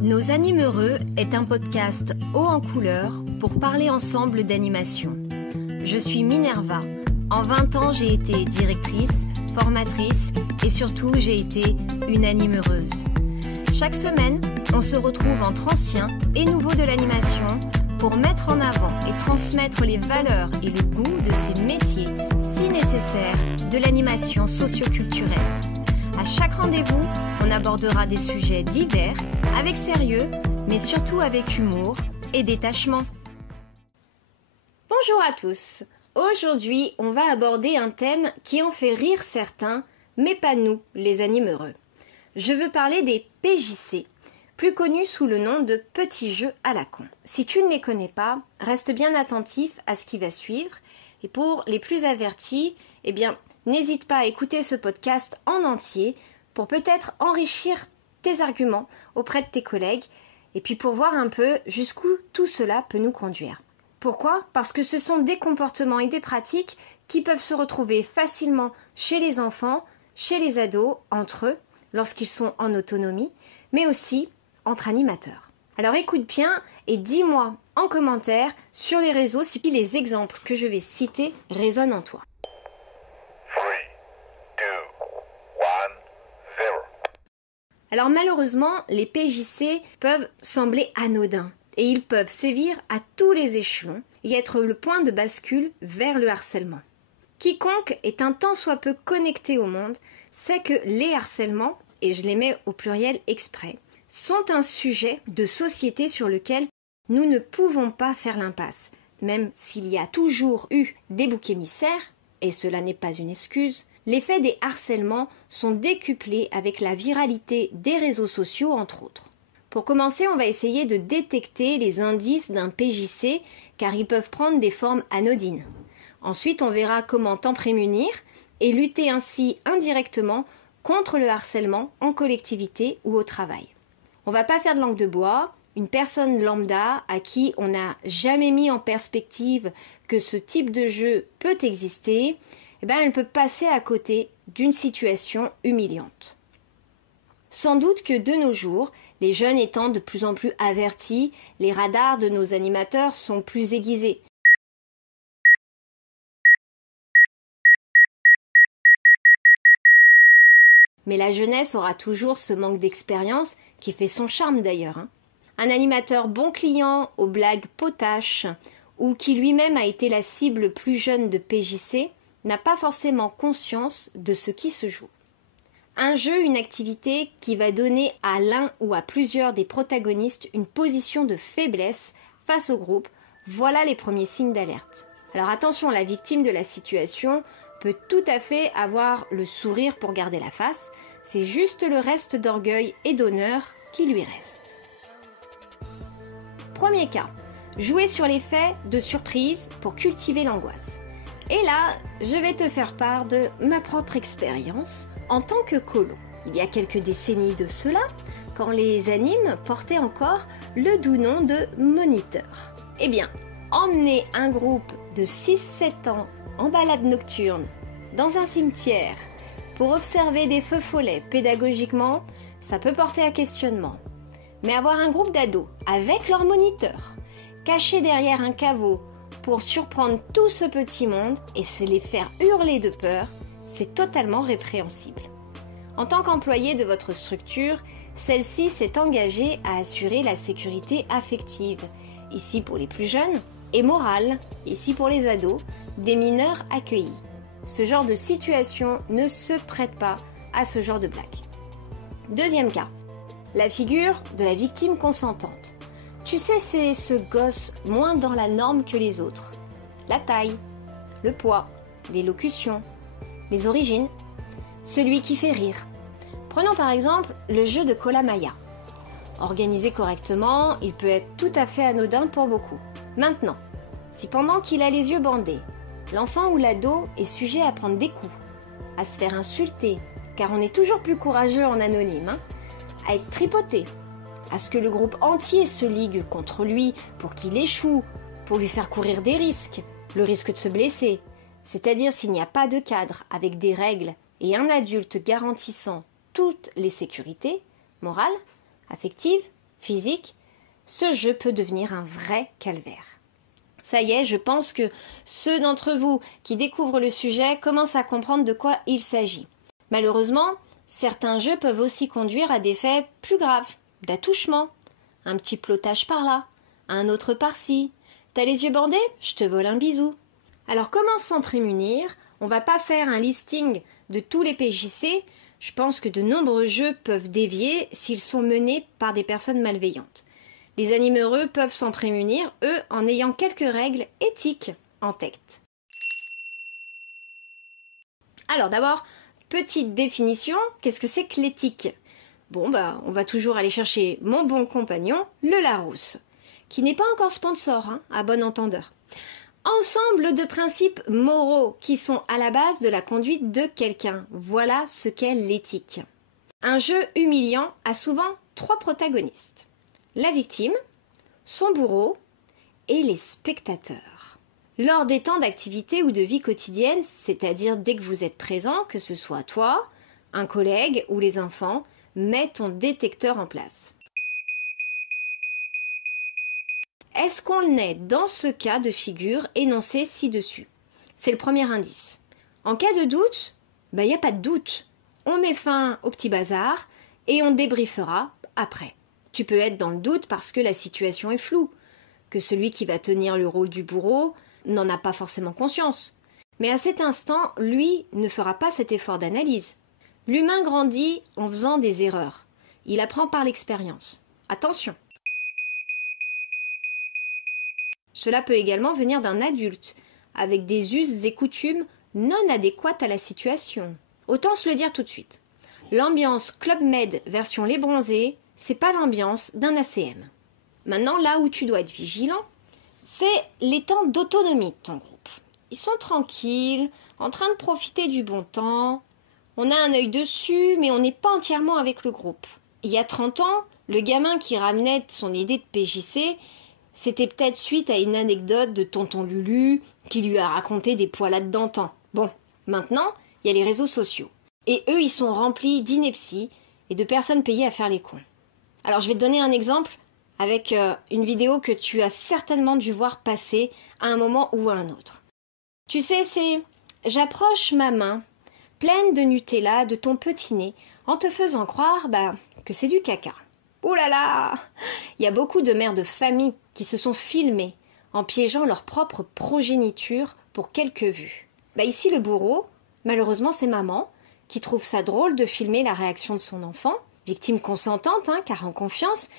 Nos Animeureux est un podcast haut en couleur pour parler ensemble d'animation. Je suis Minerva. En 20 ans, j'ai été directrice, formatrice et surtout, j'ai été une animeureuse. Chaque semaine, on se retrouve entre anciens et nouveaux de l'animation pour mettre en avant et transmettre les valeurs et le goût de ces métiers si nécessaires de l'animation socio-culturelle. À chaque rendez-vous, on abordera des sujets divers, avec sérieux, mais surtout avec humour et détachement. Bonjour à tous. Aujourd'hui, on va aborder un thème qui en fait rire certains, mais pas nous, les animeureux. Je veux parler des PJC, plus connus sous le nom de petits jeux à la con. Si tu ne les connais pas, reste bien attentif à ce qui va suivre. Et pour les plus avertis, n'hésite pas à écouter ce podcast en entier pour peut-être enrichir tes arguments auprès de tes collègues et puis pour voir un peu jusqu'où tout cela peut nous conduire. Pourquoi ? Parce que ce sont des comportements et des pratiques qui peuvent se retrouver facilement chez les enfants, chez les ados, entre eux, lorsqu'ils sont en autonomie, mais aussi entre animateurs. Alors écoute bien et dis-moi en commentaire sur les réseaux si les exemples que je vais citer résonnent en toi. Alors malheureusement, les PJC peuvent sembler anodins et ils peuvent sévir à tous les échelons et être le point de bascule vers le harcèlement. Quiconque est un tant soit peu connecté au monde sait que les harcèlements, et je les mets au pluriel exprès, sont un sujet de société sur lequel nous ne pouvons pas faire l'impasse, même s'il y a toujours eu des boucs émissaires, et cela n'est pas une excuse. Les faits des harcèlements sont décuplés avec la viralité des réseaux sociaux, entre autres. Pour commencer, on va essayer de détecter les indices d'un PJC, car ils peuvent prendre des formes anodines. Ensuite, on verra comment t'en prémunir et lutter ainsi indirectement contre le harcèlement en collectivité ou au travail. On va pas faire de langue de bois. Une personne lambda à qui on n'a jamais mis en perspective que ce type de jeu peut exister, elle peut passer à côté d'une situation humiliante. Sans doute que de nos jours, les jeunes étant de plus en plus avertis, les radars de nos animateurs sont plus aiguisés. Mais la jeunesse aura toujours ce manque d'expérience qui fait son charme d'ailleurs. Un animateur bon client aux blagues potaches ou qui lui-même a été la cible plus jeune de PJC n'a pas forcément conscience de ce qui se joue. Un jeu, une activité qui va donner à l'un ou à plusieurs des protagonistes une position de faiblesse face au groupe, voilà les premiers signes d'alerte. Alors attention, la victime de la situation peut tout à fait avoir le sourire pour garder la face, c'est juste le reste d'orgueil et d'honneur qui lui reste. Premier cas, jouer sur l'effet de surprise pour cultiver l'angoisse. Et là, je vais te faire part de ma propre expérience en tant que colo. Il y a quelques décennies de cela, quand les animes portaient encore le doux nom de moniteur. Emmener un groupe de 6-7 ans en balade nocturne dans un cimetière pour observer des feux follets pédagogiquement, ça peut porter à questionnement. Mais avoir un groupe d'ados avec leur moniteur, cachés derrière un caveau pour surprendre tout ce petit monde et se les faire hurler de peur, c'est totalement répréhensible. En tant qu'employé de votre structure, celle-ci s'est engagée à assurer la sécurité affective, ici pour les plus jeunes, et morale, ici pour les ados, des mineurs accueillis. Ce genre de situation ne se prête pas à ce genre de blague. Deuxième cas, la figure de la victime consentante. Tu sais, c'est ce gosse moins dans la norme que les autres. La taille, le poids, l'élocution, les origines, celui qui fait rire. Prenons par exemple le jeu de Kola-Maya. Organisé correctement, il peut être tout à fait anodin pour beaucoup. Maintenant, si pendant qu'il a les yeux bandés, l'enfant ou l'ado est sujet à prendre des coups, à se faire insulter, car on est toujours plus courageux en anonyme, à être tripoté, à ce que le groupe entier se ligue contre lui pour qu'il échoue, pour lui faire courir des risques, le risque de se blesser, c'est-à-dire s'il n'y a pas de cadre avec des règles et un adulte garantissant toutes les sécurités, morales, affectives, physique, ce jeu peut devenir un vrai calvaire. Ça y est, je pense que ceux d'entre vous qui découvrent le sujet commencent à comprendre de quoi il s'agit. Malheureusement, certains jeux peuvent aussi conduire à des faits plus graves, d'attouchement, un petit plotage par là, un autre par-ci. T'as les yeux bandés? Je te vole un bisou. Alors comment s'en prémunir? On va pas faire un listing de tous les PJC. Je pense que de nombreux jeux peuvent dévier s'ils sont menés par des personnes malveillantes. Les animheureux peuvent s'en prémunir, eux, en ayant quelques règles éthiques en tête. Alors d'abord, petite définition, qu'est-ce que c'est que l'éthique? Bon on va toujours aller chercher mon bon compagnon, le Larousse, qui n'est pas encore sponsor, à bon entendeur. Ensemble de principes moraux qui sont à la base de la conduite de quelqu'un. Voilà ce qu'est l'éthique. Un jeu humiliant a souvent 3 protagonistes. La victime, son bourreau et les spectateurs. Lors des temps d'activité ou de vie quotidienne, c'est-à-dire dès que vous êtes présent, que ce soit toi, un collègue ou les enfants, mets ton détecteur en place. Est-ce qu'on est dans ce cas de figure énoncé ci-dessus? C'est le premier indice. En cas de doute, il n'y a pas de doute. On met fin au petit bazar et on débriefera après. Tu peux être dans le doute parce que la situation est floue, que celui qui va tenir le rôle du bourreau n'en a pas forcément conscience. Mais à cet instant, lui ne fera pas cet effort d'analyse. L'humain grandit en faisant des erreurs. Il apprend par l'expérience. Attention! Cela peut également venir d'un adulte, avec des us et coutumes non adéquates à la situation. Autant se le dire tout de suite. L'ambiance Club Med version Les Bronzés, c'est pas l'ambiance d'un ACM. Maintenant, là où tu dois être vigilant, c'est les temps d'autonomie de ton groupe. Ils sont tranquilles, en train de profiter du bon temps. On a un œil dessus, mais on n'est pas entièrement avec le groupe. Il y a 30 ans, le gamin qui ramenait son idée de PJC, c'était peut-être suite à une anecdote de tonton Lulu qui lui a raconté des poilades d'antan. Bon, maintenant, il y a les réseaux sociaux. Et eux, ils sont remplis d'inepties et de personnes payées à faire les cons. Alors, je vais te donner un exemple avec une vidéo que tu as certainement dû voir passer à un moment ou à un autre. Tu sais, c'est « J'approche ma main, pleine de Nutella, de ton petit nez, en te faisant croire que c'est du caca. » Ouh là là! Il y a beaucoup de mères de famille qui se sont filmées en piégeant leur propre progéniture pour quelques vues. Ici, le bourreau, malheureusement, c'est maman, qui trouve ça drôle de filmer la réaction de son enfant, victime consentante, car en confiance,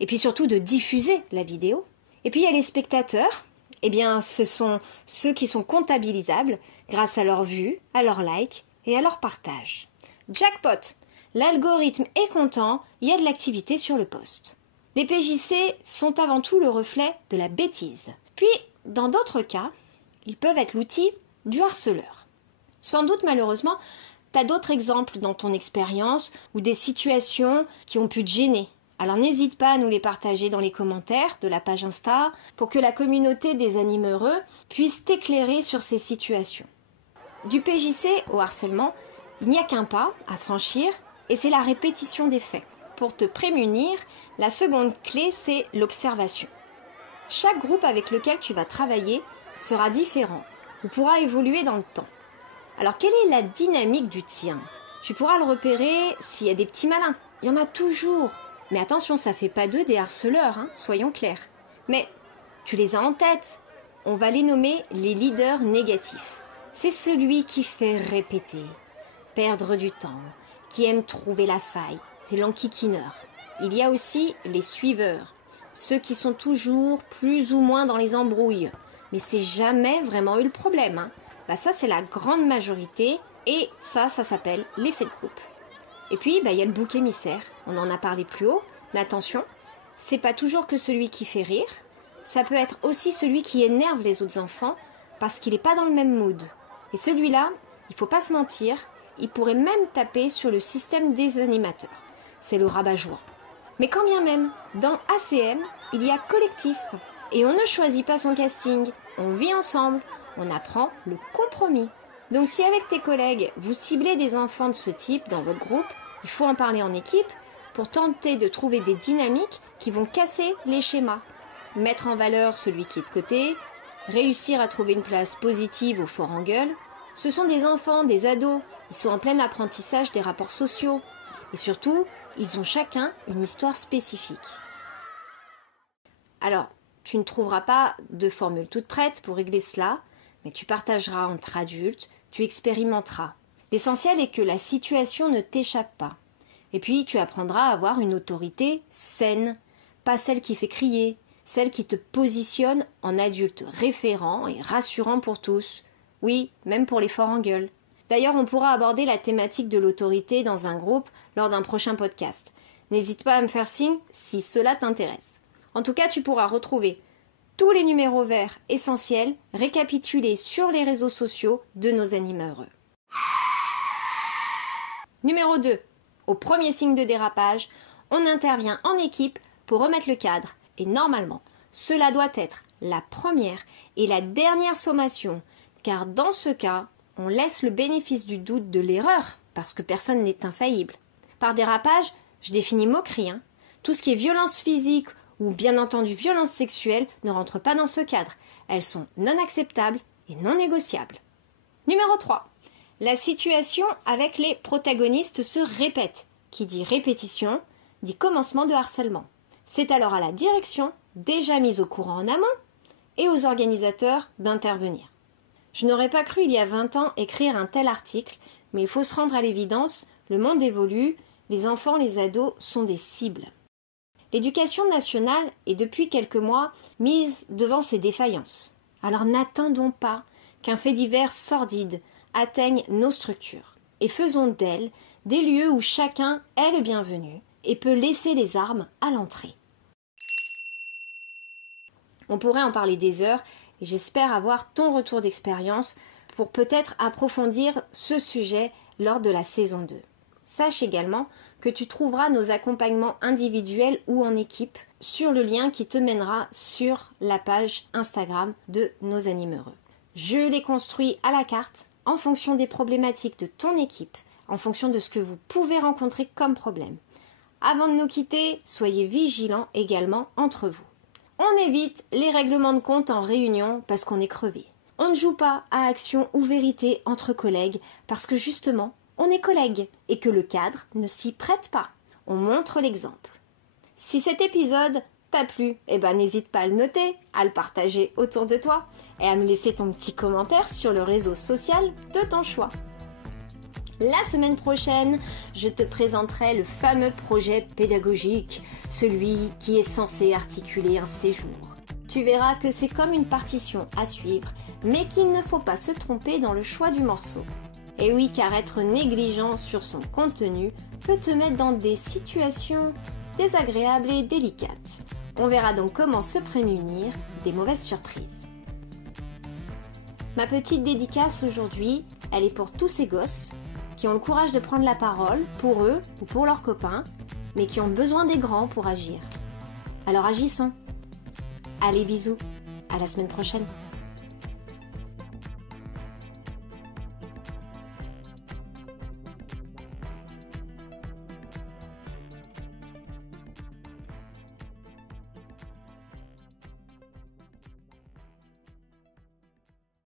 et puis surtout de diffuser la vidéo. Et puis il y a les spectateurs, ce sont ceux qui sont comptabilisables grâce à leurs vues, à leurs likes et à leur partage. Jackpot! L'algorithme est content, il y a de l'activité sur le post. Les PJC sont avant tout le reflet de la bêtise. Puis, dans d'autres cas, ils peuvent être l'outil du harceleur. Sans doute, malheureusement, tu as d'autres exemples dans ton expérience ou des situations qui ont pu te gêner. Alors n'hésite pas à nous les partager dans les commentaires de la page Insta pour que la communauté des animheureux puisse t'éclairer sur ces situations. Du PJC au harcèlement, il n'y a qu'un pas à franchir et c'est la répétition des faits. Pour te prémunir, la seconde clé, c'est l'observation. Chaque groupe avec lequel tu vas travailler sera différent ou pourra évoluer dans le temps. Alors, quelle est la dynamique du tien? Tu pourras le repérer s'il y a des petits malins. Il y en a toujours. Mais attention, ça fait pas d'eux des harceleurs, soyons clairs. Mais tu les as en tête. On va les nommer les leaders négatifs. C'est celui qui fait répéter, perdre du temps, qui aime trouver la faille. C'est l'enquiquineur. Il y a aussi les suiveurs, ceux qui sont toujours plus ou moins dans les embrouilles. Mais c'est jamais vraiment eu le problème. Ça, c'est la grande majorité et ça s'appelle l'effet de groupe. Et puis, il y a le bouc émissaire. On en a parlé plus haut, mais attention, c'est pas toujours que celui qui fait rire. Ça peut être aussi celui qui énerve les autres enfants parce qu'il n'est pas dans le même mood. Et celui-là, il faut pas se mentir, il pourrait même taper sur le système des animateurs. C'est le rabat-joie. Mais quand bien même, dans ACM, il y a collectif. Et on ne choisit pas son casting, on vit ensemble, on apprend le compromis. Donc si avec tes collègues, vous ciblez des enfants de ce type dans votre groupe, il faut en parler en équipe pour tenter de trouver des dynamiques qui vont casser les schémas. Mettre en valeur celui qui est de côté, réussir à trouver une place positive au fort en gueule. Ce sont des enfants, des ados, ils sont en plein apprentissage des rapports sociaux. Et surtout, ils ont chacun une histoire spécifique. Alors, tu ne trouveras pas de formule toute prête pour régler cela, mais tu partageras entre adultes, tu expérimenteras. L'essentiel est que la situation ne t'échappe pas. Et puis, tu apprendras à avoir une autorité saine, pas celle qui fait crier, celle qui te positionne en adulte référent et rassurant pour tous. Oui, même pour les forts en gueule. D'ailleurs, on pourra aborder la thématique de l'autorité dans un groupe lors d'un prochain podcast. N'hésite pas à me faire signe si cela t'intéresse. En tout cas, tu pourras retrouver tous les numéros verts essentiels récapitulés sur les réseaux sociaux de nos animaux heureux. Numéro 2. Au premier signe de dérapage, on intervient en équipe pour remettre le cadre. Et normalement, cela doit être la première et la dernière sommation, car dans ce cas, on laisse le bénéfice du doute de l'erreur, parce que personne n'est infaillible. Par dérapage, je définis moquerie. Tout ce qui est violence physique ou bien entendu violence sexuelle ne rentre pas dans ce cadre. Elles sont non acceptables et non négociables. Numéro 3. La situation avec les protagonistes se répète. Qui dit répétition, dit commencement de harcèlement. C'est alors à la direction, déjà mise au courant en amont, et aux organisateurs d'intervenir. Je n'aurais pas cru il y a 20 ans écrire un tel article, mais il faut se rendre à l'évidence, le monde évolue, les enfants, les ados sont des cibles. L'éducation nationale est depuis quelques mois mise devant ces défaillances. Alors n'attendons pas qu'un fait divers sordide atteigne nos structures, et faisons d'elles des lieux où chacun est le bienvenu et peut laisser les armes à l'entrée. On pourrait en parler des heures et j'espère avoir ton retour d'expérience pour peut-être approfondir ce sujet lors de la saison 2. Sache également que tu trouveras nos accompagnements individuels ou en équipe sur le lien qui te mènera sur la page Instagram de Nos Animaux Heureux. Je les construis à la carte en fonction des problématiques de ton équipe, en fonction de ce que vous pouvez rencontrer comme problème. Avant de nous quitter, soyez vigilants également entre vous. On évite les règlements de compte en réunion parce qu'on est crevé. On ne joue pas à action ou vérité entre collègues parce que justement, on est collègues et que le cadre ne s'y prête pas. On montre l'exemple. Si cet épisode t'a plu, n'hésite pas à le noter, à le partager autour de toi et à me laisser ton petit commentaire sur le réseau social de ton choix. La semaine prochaine, je te présenterai le fameux projet pédagogique, celui qui est censé articuler un séjour. Tu verras que c'est comme une partition à suivre, mais qu'il ne faut pas se tromper dans le choix du morceau. Et oui, car être négligent sur son contenu peut te mettre dans des situations désagréables et délicates. On verra donc comment se prémunir des mauvaises surprises. Ma petite dédicace aujourd'hui, elle est pour tous ces gosses qui ont le courage de prendre la parole pour eux ou pour leurs copains, mais qui ont besoin des grands pour agir. Alors agissons. Allez, bisous, à la semaine prochaine.